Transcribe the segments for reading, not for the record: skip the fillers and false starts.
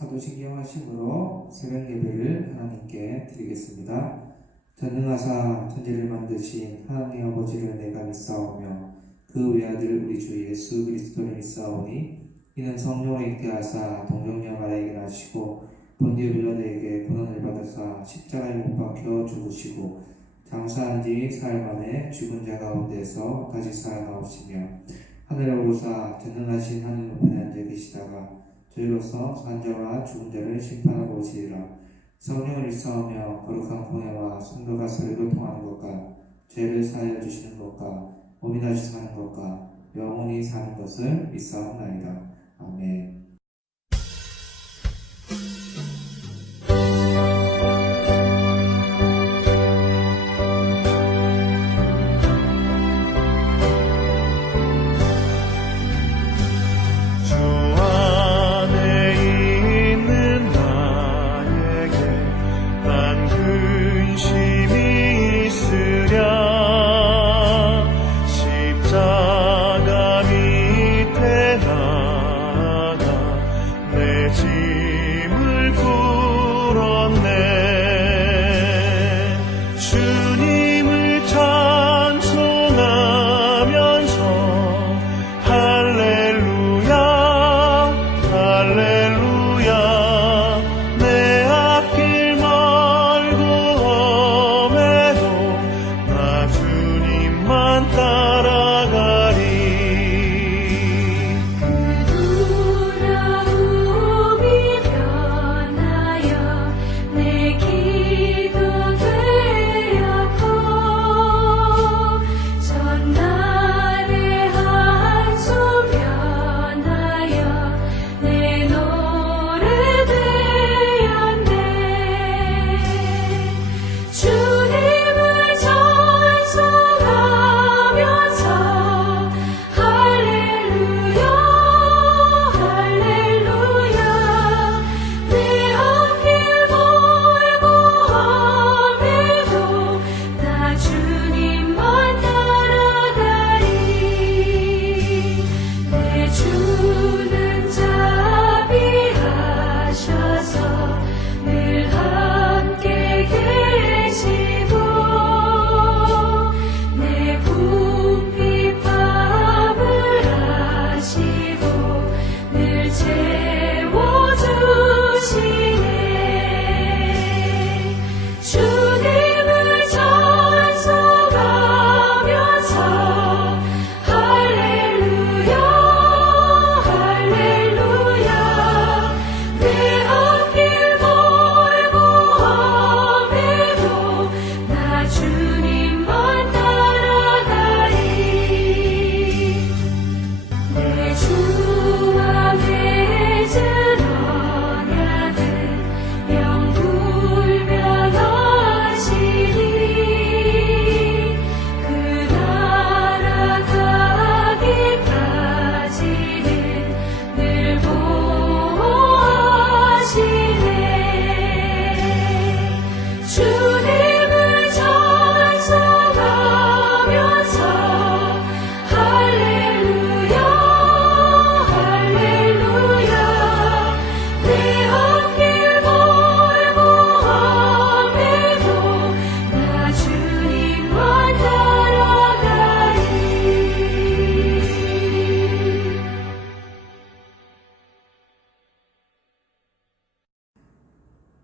사도신경 하심으로 새벽 예배를 하나님께 드리겠습니다. 전능하사 천지를 만드신 하나님 아버지를 내가 믿사오며 그 외아들 우리 주 예수 그리스도를 믿사오니 이는 성령으로 잉태하사 동정녀 마리아에게 나시고 본디오 빌라도에게 고난을 받으사 십자가에 못 박혀 죽으시고 장사한 지 사흘 만에 죽은 자 가운데서 다시 살아나오시며 하늘에 오르사 전능하신 하늘 높이에 앉아 계시다가 저희로서 산자와 죽은 자를 심판하고 오시리라. 성령을 일사하며 거룩한 공예와 성도가 서로 교통하는 것과 죄를 사하여 주시는 것과 몸이 다시 사는 것과 영원히 사는 것을 믿사옵나이다. 아멘.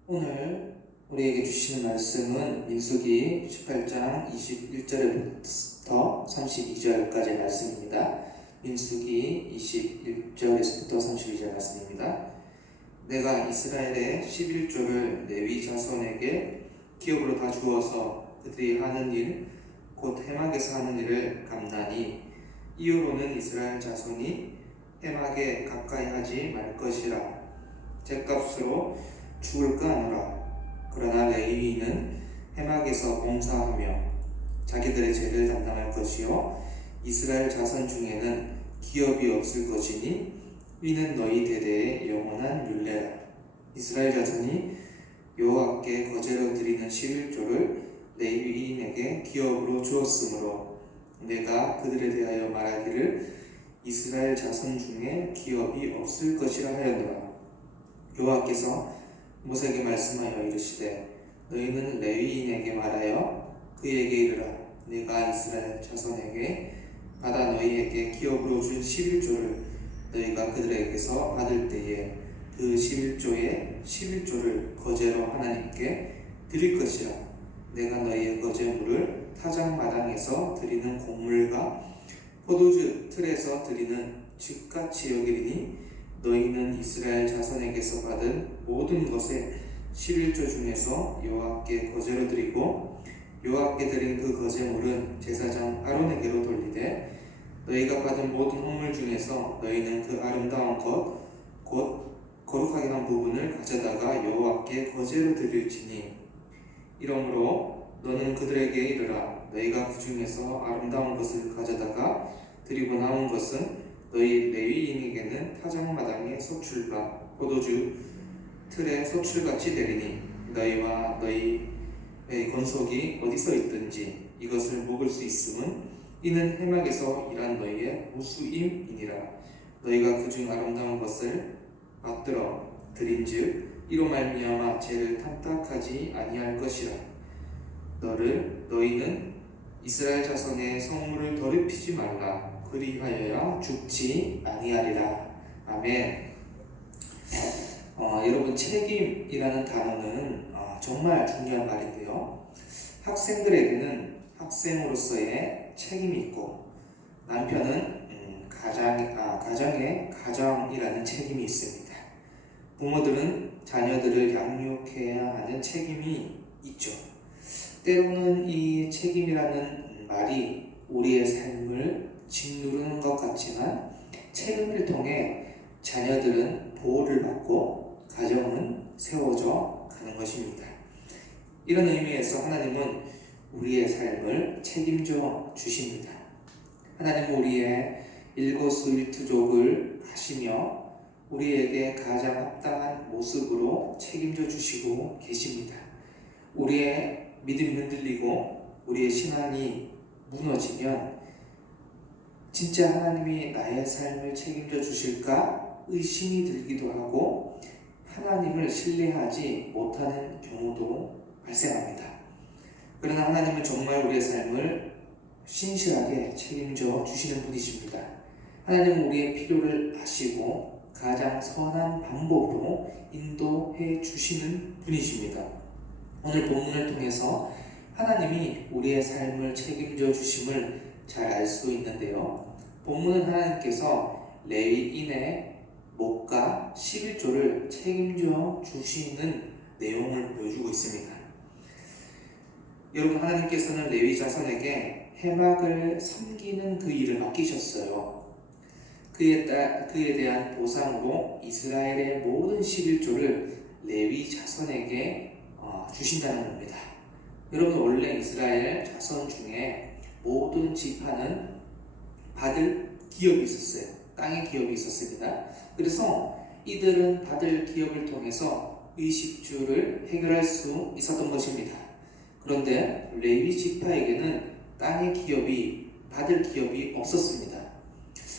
오늘 우리에게 주시는 말씀은 민수기 18장 21절부터 32절까지의 말씀입니다. 민수기 21절에서부터 32절 말씀입니다. 내가 이스라엘의 11조를 레위 자손에게 기업으로 다 주어서 그들이 하는 일, 곧 해막에서 하는 일을 감나니 이후로는 이스라엘 자손이 해막에 가까이 하지 말 것이라. 죗값으로 죽을까 하노라. 그러나 레위인은 해막에서 봉사하며 자기들의 죄를 담당할 것이요 이스라엘 자손 중에는 기업이 없을 것이니 이는 너희 대대의 영원한 율례라. 이스라엘 자손이 여호와께 거제로 드리는 11조를 레위인에게 기업으로 주었으므로 내가 그들에 대하여 말하기를 이스라엘 자손 중에 기업이 없을 것이라 하였노라. 여호와께서 모세에게 말씀하여 이르시되 너희는 레위인에게 말하여 그에게 이르라 내가 이스라엘 자손에게 받아 너희에게 기업으로 준 11조를 너희가 그들에게서 받을 때에 그 11조의 11조를 거제로 하나님께 드릴 것이라. 내가 너희의 거제물을 타작마당에서 드리는 곡물과 포도주 틀에서 드리는 즙같이 여기리니 너희는 이스라엘 자손에게서 받은 모든 것의 11조 중에서 여호와께 거제로 드리고 여호와께 드린 그 거제물은 제사장 아론에게로 돌리되 너희가 받은 모든 헌물 중에서 너희는 그 아름다운 것 곧 거룩하게 한 부분을 가져다가 여호와께 거제로 드릴지니 이러므로 너는 그들에게 이르라 너희가 그 중에서 아름다운 것을 가져다가 드리고 남은 것은 너희 레위인에게는 타작마당의 소출과 포도주 틀의 소출같이 되리니 너희와 너희의 건속이 어디서 있든지 이것을 먹을 수 있음은 이는 해막에서 일한 너희의 무수임이니라. 너희가 그중 아름다운 것을 받들어 드린즉 이로 말미암아 죄를 탐탁하지 아니할 것이라. 너희는 이스라엘 자손의 성물을 더럽히지 말라. 그리하여야 죽지 아니하리라. 아멘. 여러분 책임이라는 단어는 정말 중요한 말인데요. 학생들에게는 학생으로서의 책임이 있고 남편은 가정이라는 책임이 있습니다. 부모들은 자녀들을 양육해야 하는 책임이 있죠. 때로는 이 책임이라는 말이 우리의 삶을 짓누르는 것 같지만 책임을 통해 자녀들은 보호를 받고 가정은 세워져 가는 것입니다. 이런 의미에서 하나님은 우리의 삶을 책임져 주십니다. 하나님은 우리의 일거수일투족을 하시며 우리에게 가장 합당한 모습으로 책임져 주시고 계십니다. 우리의 믿음이 흔들리고 우리의 신앙이 무너지면 진짜 하나님이 나의 삶을 책임져 주실까 의심이 들기도 하고 하나님을 신뢰하지 못하는 경우도 발생합니다. 그러나 하나님은 정말 우리의 삶을 신실하게 책임져 주시는 분이십니다. 하나님은 우리의 필요를 아시고 가장 선한 방법으로 인도해 주시는 분이십니다. 오늘 본문을 통해서 하나님이 우리의 삶을 책임져 주심을 잘 알 수 있는데요. 본문은 하나님께서 레위인의 목과 11조를 책임져 주시는 내용을 보여주고 있습니다. 여러분, 하나님께서는 레위 자손에게 해막을 섬기는 그 일을 맡기셨어요. 그에 대한 보상으로 이스라엘의 모든 11조를 레위 자손에게 주신다는 겁니다. 여러분, 원래 이스라엘 자손 중에 모든 지파는 받을 기업이 있었어요. 땅의 기업이 있었습니다. 그래서 이들은 받을 기업을 통해서 의식주를 해결할 수 있었던 것입니다. 그런데 레위 지파에게는 땅의 기업이 받을 기업이 없었습니다.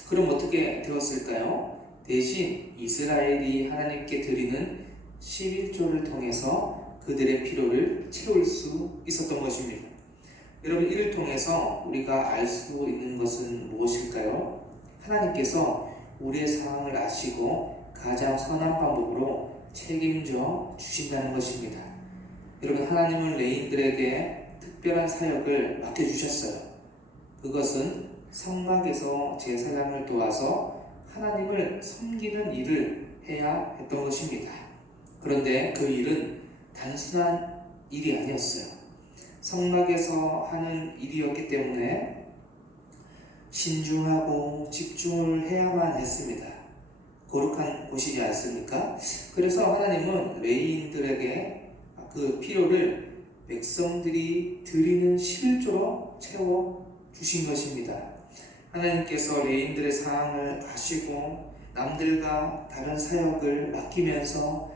그럼 어떻게 되었을까요? 대신 이스라엘이 하나님께 드리는 11조를 통해서 그들의 필요를 채울 수 있었던 것입니다. 여러분, 이를 통해서 우리가 알 수 있는 것은 무엇일까요? 하나님께서 우리의 상황을 아시고 가장 선한 방법으로 책임져 주신다는 것입니다. 여러분, 하나님은 레위인들에게 특별한 사역을 맡겨주셨어요. 그것은 성막에서 제사장을 도와서 하나님을 섬기는 일을 해야 했던 것입니다. 그런데 그 일은 단순한 일이 아니었어요. 성막에서 하는 일이었기 때문에 신중하고 집중을 해야만 했습니다. 거룩한 곳이지 않습니까? 그래서 하나님은 레위인들에게 그 필요를 백성들이 드리는 11조로 채워주신 것입니다. 하나님께서 레위인들의 상황을 아시고 남들과 다른 사역을 맡기면서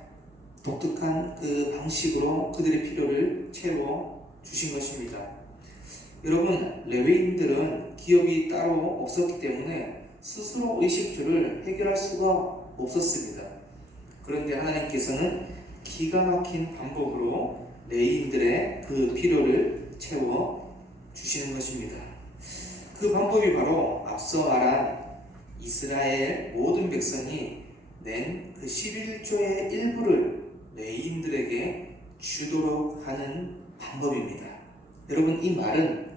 독특한 그 방식으로 그들의 필요를 채워주신 것입니다. 여러분, 레위인들은 기업이 따로 없었기 때문에 스스로 의식주를 해결할 수가 없었습니다. 그런데 하나님께서는 기가 막힌 방법으로 레위인들의 그 필요를 채워 주시는 것입니다. 그 방법이 바로 앞서 말한 이스라엘 모든 백성이 낸 그 11조의 일부를 레위인들에게 주도록 하는 방법입니다. 여러분, 이 말은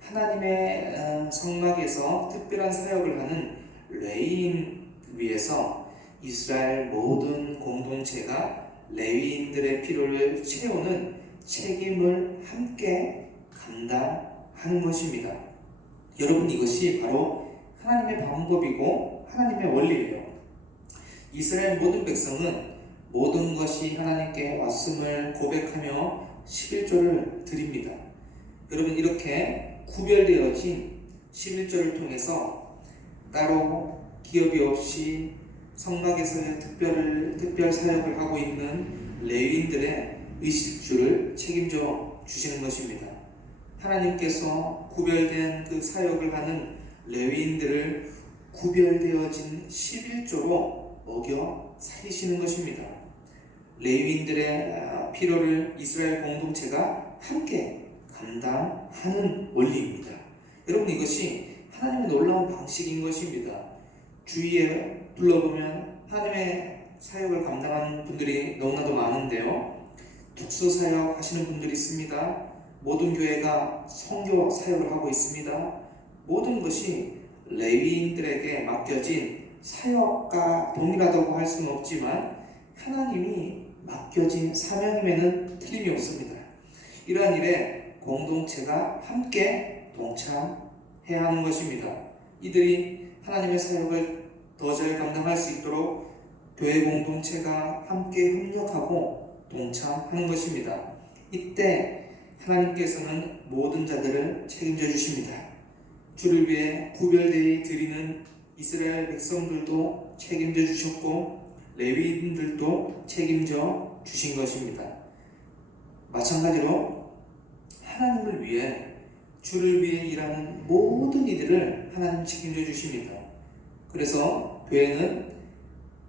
하나님의 성막에서 특별한 사역을 하는 레위인 위해서 이스라엘 모든 공동체가 레위인들의 필요를 채우는 책임을 함께 감당하는 것입니다. 여러분, 이것이 바로 하나님의 방법이고 하나님의 원리예요. 이스라엘 모든 백성은 모든 것이 하나님께 왔음을 고백하며 11조를 드립니다. 여러분, 이렇게 구별되어진 11조를 통해서 따로 기업이 없이 성막에서의 특별 사역을 하고 있는 레위인들의 의식주를 책임져 주시는 것입니다. 하나님께서 구별된 그 사역을 하는 레위인들을 구별되어진 11조로 먹여 살리시는 것입니다. 레위인들의 필요를 이스라엘 공동체가 함께 감당하는 원리입니다. 여러분, 이것이 하나님의 놀라운 방식인 것입니다. 주위에 둘러보면 하나님의 사역을 감당하는 분들이 너무나도 많은데요. 특수사역 하시는 분들이 있습니다. 모든 교회가 선교 사역을 하고 있습니다. 모든 것이 레위인들에게 맡겨진 사역과 동일하다고 할 수는 없지만 하나님이 맡겨진 사명임에는 틀림이 없습니다. 이러한 일에 공동체가 함께 동참해야 하는 것입니다. 이들이 하나님의 사역을 더 잘 감당할 수 있도록 교회 공동체가 함께 협력하고 동참하는 것입니다. 이때 하나님께서는 모든 자들을 책임져 주십니다. 주를 위해 구별되어 드리는 이스라엘 백성들도 책임져 주셨고 레위인들도 책임져 주신 것입니다. 마찬가지로 하나님을 위해 주를 위해 일하는 모든 이들을 하나님 책임져 주십니다. 그래서 교회는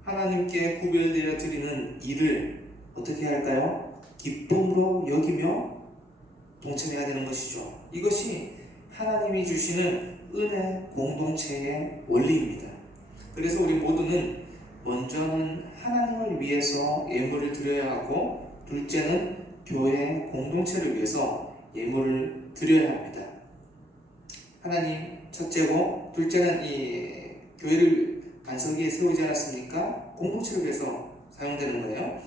하나님께 구별되어 드리는 일을 어떻게 할까요? 기쁨으로 여기며 동참해야 되는 것이죠. 이것이 하나님이 주시는 은혜 공동체의 원리입니다. 그래서 우리 모두는 먼저는 하나님을 위해서 예물을 드려야 하고, 둘째는 교회 공동체를 위해서 예물을 드려야 합니다. 하나님 첫째고, 둘째는 이 교회를 안성기에 세우지 않았습니까? 공동체를 위해서 사용되는 거예요.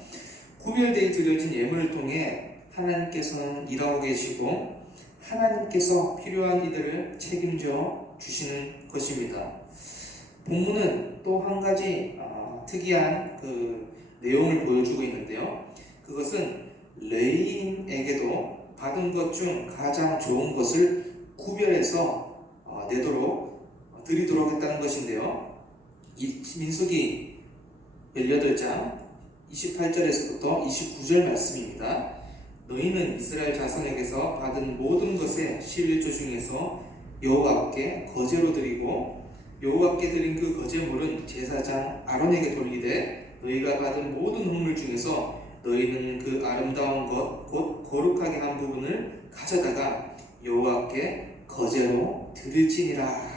구별되어 드려진 예물을 통해 하나님께서는 일하고 계시고 하나님께서 필요한 이들을 책임져 주시는 것입니다. 본문은 또 한 가지 특이한 그 내용을 보여주고 있는데요. 그것은 레위인에게도 받은 것 중 가장 좋은 것을 구별해서 드리도록 했다는 것인데요. 민수기 18장 28절에서부터 29절 말씀입니다. 너희는 이스라엘 자손에게서 받은 모든 것의 11조 중에서 여호와께 거제로 드리고, 여호와께 드린 그 거제물은 제사장 아론에게 돌리되, 너희가 받은 모든 헌물 중에서 너희는 그 아름다운 것 곧 거룩하게 한 부분을 가져다가 여호와께 거제로 드릴지니라.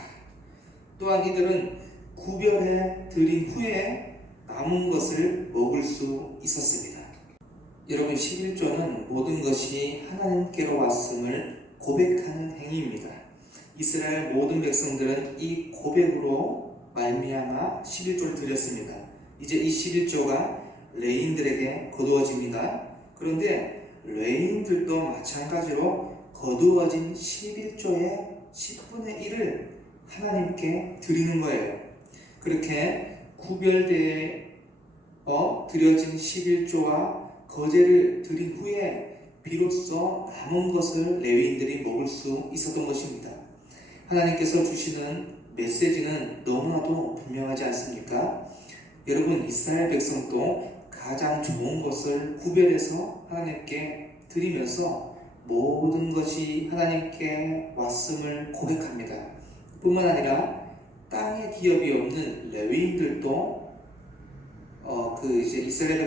또한 이들은 구별해 드린 후에 남은 것을 먹을 수 있었습니다. 여러분, 11조는 모든 것이 하나님께로 왔음을 고백하는 행위입니다. 이스라엘 모든 백성들은 이 고백으로 말미암아 11조를 드렸습니다. 이제 이 11조가 레위인들에게 거두어집니다. 그런데 레위인들도 마찬가지로 거두어진 11조의 10분의 1을 하나님께 드리는 거예요. 그렇게 구별되어 드려진 11조와 거제를 드린 후에 비로소 남은 것을 레위인들이 먹을 수 있었던 것입니다. 하나님께서 주시는 메시지는 너무나도 분명하지 않습니까? 여러분, 이스라엘 백성도 가장 좋은 것을 구별해서 하나님께 드리면서 모든 것이 하나님께 왔음을 고백합니다. 뿐만 아니라 땅에 기업이 없는 레위인들도 이제 이스라엘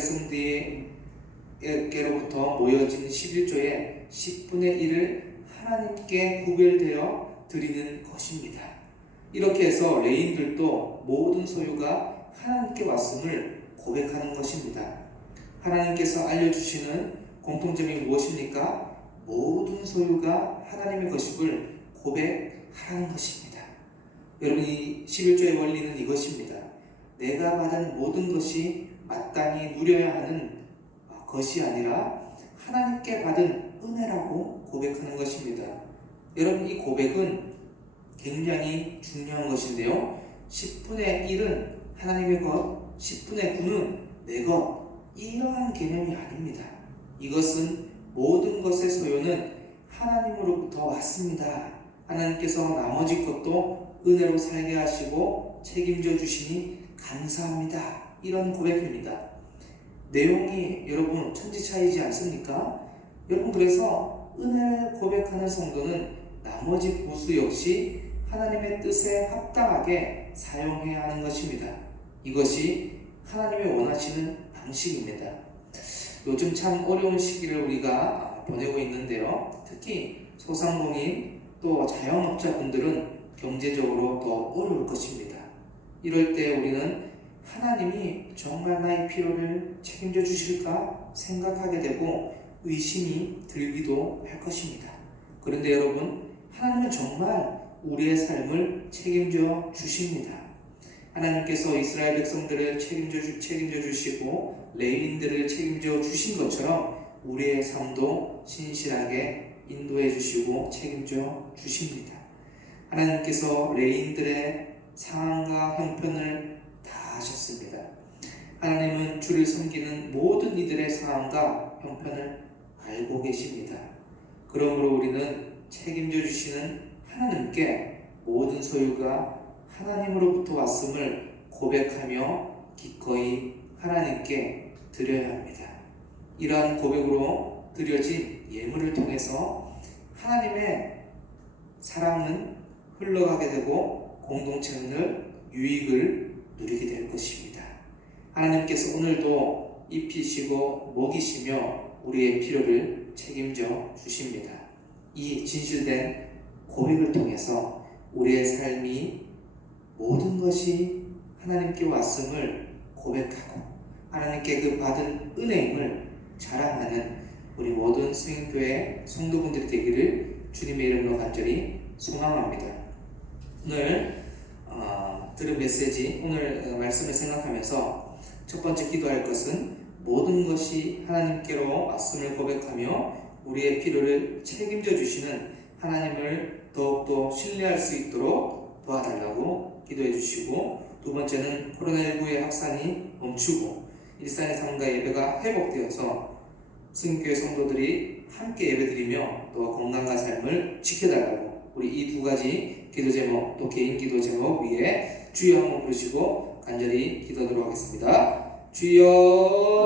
백성들에게로부터 모여진 11조의 10분의 1을 하나님께 구별되어 드리는 것입니다. 이렇게 해서 레인들도 모든 소유가 하나님께 왔음을 고백하는 것입니다. 하나님께서 알려주시는 공통점이 무엇입니까? 모든 소유가 하나님의 것임을 고백하는 것입니다. 여러분, 이 11조의 원리는 이것입니다. 내가 받은 모든 것이 마땅히 누려야 하는 것이 아니라 하나님께 받은 은혜라고 고백하는 것입니다. 여러분, 이 고백은 굉장히 중요한 것인데요. 10분의 1은 하나님의 것, 10분의 9는 내 것, 이러한 개념이 아닙니다. 이것은 모든 것의 소유는 하나님으로부터 왔습니다. 하나님께서 나머지 것도 은혜로 살게 하시고 책임져 주시니 감사합니다. 이런 고백입니다. 내용이 여러분 천지차이지 않습니까? 여러분, 그래서 은혜를 고백하는 성도는 나머지 보수 역시 하나님의 뜻에 합당하게 사용해야 하는 것입니다. 이것이 하나님의 원하시는 방식입니다. 요즘 참 어려운 시기를 우리가 보내고 있는데요. 특히 소상공인 또 자영업자분들은 경제적으로 더 어려울 것입니다. 이럴 때 우리는 하나님이 정말 나의 필요를 책임져 주실까 생각하게 되고 의심이 들기도 할 것입니다. 그런데 여러분, 하나님은 정말 우리의 삶을 책임져 주십니다. 하나님께서 이스라엘 백성들을 책임져 주시고 레위인들을 책임져 주신 것처럼 우리의 삶도 신실하게 인도해 주시고 책임져 주십니다. 하나님께서 레위인들의 상황과 형편을 다 아셨습니다. 하나님은 주를 섬기는 모든 이들의 상황과 형편을 알고 계십니다. 그러므로 우리는 책임져 주시는 하나님께 모든 소유가 하나님으로부터 왔음을 고백하며 기꺼이 하나님께 드려야 합니다. 이러한 고백으로 드려진 예물을 통해서 하나님의 사랑은 흘러가게 되고 공동체는 유익을 누리게 될 것입니다. 하나님께서 오늘도 입히시고 먹이시며 우리의 필요를 책임져 주십니다. 이 진실된 고백을 통해서 우리의 삶이 모든 것이 하나님께 왔음을 고백하고 하나님께 그 받은 은혜임을 자랑하는 우리 모든 수행교회 성도분들이 되기를 주님의 이름으로 간절히 소망합니다. 오늘 들은 메시지, 오늘 말씀을 생각하면서 첫 번째 기도할 것은 모든 것이 하나님께로 왔음을 고백하며 우리의 필요를 책임져 주시는 하나님을 더욱더 신뢰할 수 있도록 도와달라고 기도해 주시고, 두 번째는 코로나19의 확산이 멈추고 일상의 삶과 예배가 회복되어서 승교회 성도들이 함께 예배드리며 또 건강한 삶을 지켜달라고 우리 이 두 가지 기도 제목 또 개인 기도 제목 위에 주여 한번 부르시고 간절히 기도하도록 하겠습니다. 주여